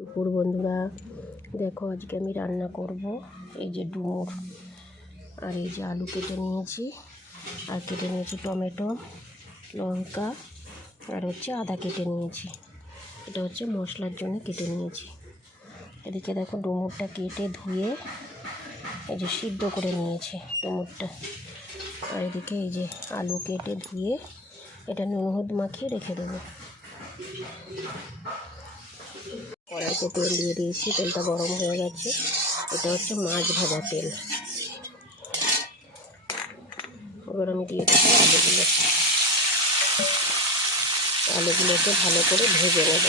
দুপুর বন্ধুরা, দেখো আজকে আমি রান্না করব। এই যে ডুমুর আর এই যে আলু কেটে নিয়েছি। আর কেটে নিয়েছি টমেটো, লঙ্কা আর হচ্ছে আদা কেটে নিয়েছি। এটা হচ্ছে মশলার জন্য কেটে নিয়েছি। এদিকে দেখো ডুমুরটা কেটে ধুয়ে এই যে সিদ্ধ করে নিয়েছি ডুমুরটা। আর এদিকে এই যে আলু কেটে ধুয়ে এটা নুন হলুদ মাখিয়ে রেখে দেবো। কড়াইতে তেল দিয়ে দিয়েছি, তেলটা গরম হয়ে গেছে। এটা হচ্ছে মাছ ভাজা তেল। এবার আমি দিয়ে দেবো আলুগুলো। আলুগুলোকে ভালো করে ভেজে নেব।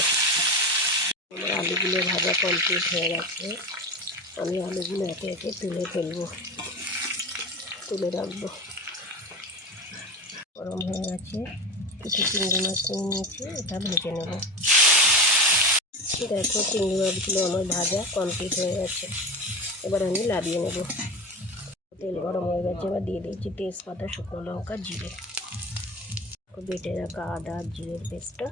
আলুগুলো ভাজা কমপ্লিট হয়ে গেছে। আমি আলুগুলো একে একে তুলে ফেলব। তুলে রাখব। গরম হয়ে গেছে। কিছু চিংড়ি মাছ নিয়ে নিয়েছি, এটা ভেজে নেব। দেখো, চিংড়ি মাছগুলো আমার ভাজা কমপ্লিট হয়ে গেছে। এবার আমি লাভিয়ে নেব। তেল গরম হয়ে গেছে, এবার দিয়ে দিচ্ছি তেজপাতা, শুকনো লঙ্কা, জিরে। বেটে রাখা আদা জিরের পেস্টটা।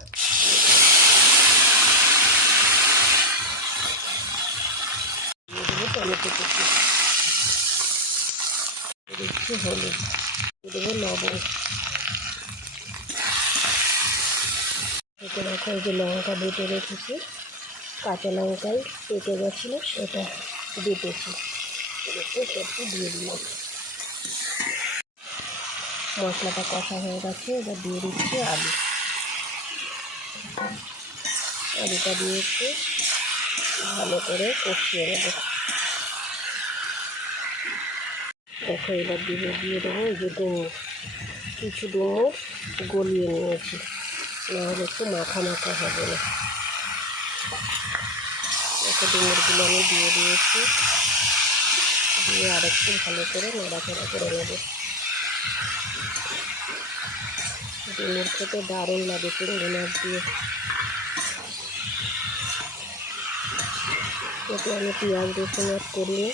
টমেটো দেবো লবণ। এতে এই যে লঙ্কা বেটে রেখেছি। কাঁচা লঙ্কাই পেকে গেছিল, সেটা একটু সত্যি দিয়ে দিলাম। মশলাটা কষা হয়ে গেছে, এবার দিয়ে দিচ্ছি আলু। আলুটা দিয়ে একটু ভালো করে কষিয়ে নেব। দেখো, এবার দিয়ে দিয়ে দেবো এই যে ডুমুর কিছু ডুমুর গলিয়ে নিয়েছি, নাহলে একটু মাখা মাখা হবে না। একটা ডুমুরগুলো আমি দিয়ে দিয়েছি। দিয়ে আরেকটু ভালো করে নাড়াচাড়া করে নেব। ডুমুর খেতে দারুণ লাগে চিংড়ি মাছ দিয়ে। এতে আমি পেঁয়াজ রসুন আর করিনি।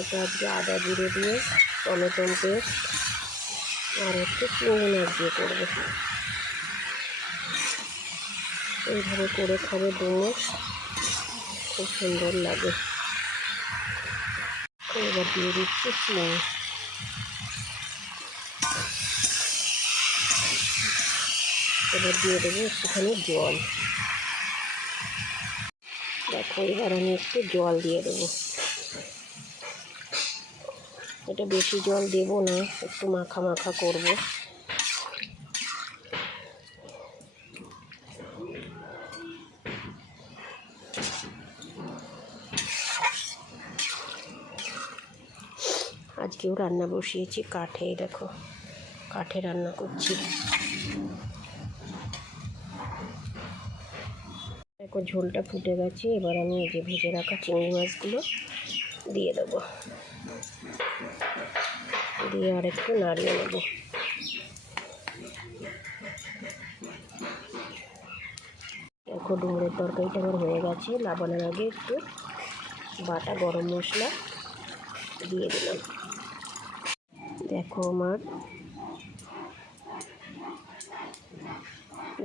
এটা আজকে আদা জিরে দিয়ে টমেটো পেস্ট আর একটু চিংড়ি মাছ দিয়ে করব। এইভাবে করে খাবে ডুমুর খুব সুন্দর লাগে। এবার দিয়ে দিচ্ছি চিনি। এবার দিয়ে দেবো একটুখানি জল। দেখো, এবার আমি একটু জল দিয়ে দেবো। এটা বেশি জল দেবো না, একটু মাখা মাখা করব। আজকেও রান্না বসিয়েছি, কাঠে দেখো, কাঠে রান্না করছি। দেখো, ঝোলটা ফুটে গেছে, এবার আমি এই যে ভেজে রাখা চিংড়ি মাছগুলো দিয়ে দেবো। দিয়ে আর একটু নাড়িয়ে নেব। দেখো ডুমুরের তরকারিটা আমার হয়ে গেছে, লাবানোর আগে একটু বাটা গরম মশলা দিয়ে দিলাম। দেখো আমার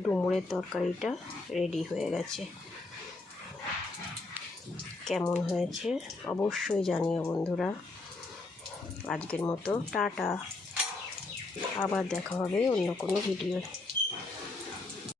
ডুমুরের তরকারিটা রেডি হয়ে গেছে। কেমন হয়েছে অবশ্যই জানিও বন্ধুরা। আজকের মতো টাটা। আবার দেখা হবে অন্য কোনো ভিডিও